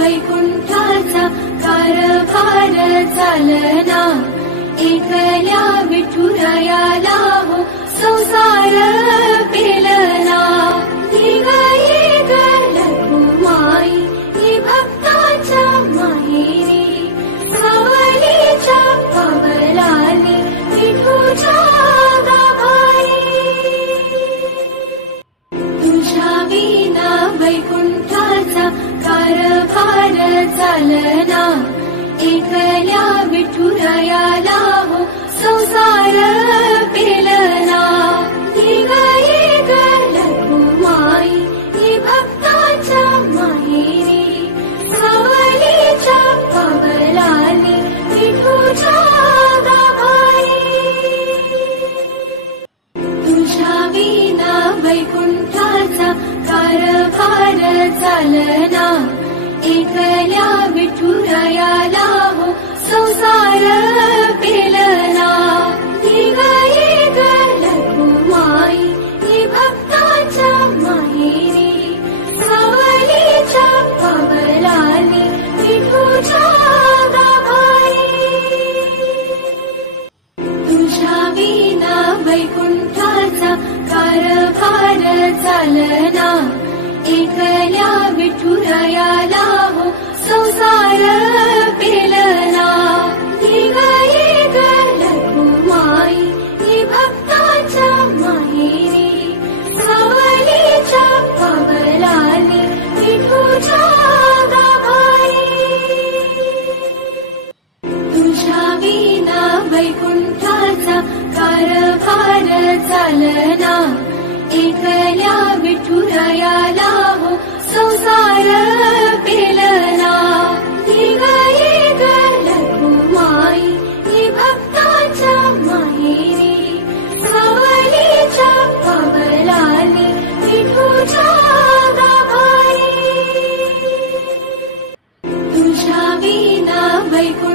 वैकुंठाचा कारभार चालना, एकल्या विठुरायाला हो संसार पेलना। ही गाई लघुमाई ही भक्ताच्या माहेरी, सावलीच्या पावलांनी विठूच्या गाभारी। तुझ्या विना वैकुंठाचा कारभार चालना, एकल्या विठुरायाला हो संसार पेलना। ही गाई लघुमाई ही भक्ताच्या माहेरी, सावलीच्या पावलांनी विठूच्या गाभारी। तुझ्या विना वैकुंठाचा कारभार चालना, एकल्या विठुरायाला हो संसार पेलना। ही गाई लघुमाई ही भक्ताच्या माहेरी, सावलीच्या पावलांनी विठूच्या गाभारी। तुझ्या विना वैकुंठाचा कारभार चालना, एकल्या विठुरायाला हो संसार पेलना। ही गाई लघुमाई ही भक्ताच्या माहेरी, सावलीच्या पावलांनी विठूच्या गाभारी। तुझ्या विना वैकुंठाचा कारभार चालना, एकल्या विठुरायाला हो संसार पेलना। ही गाई लघुमाई ही भक्ताच्या माहेरी, सावलीच्या पावलांनी विठूच्या गाभारी। तुझ्या विना वैकुंठाचा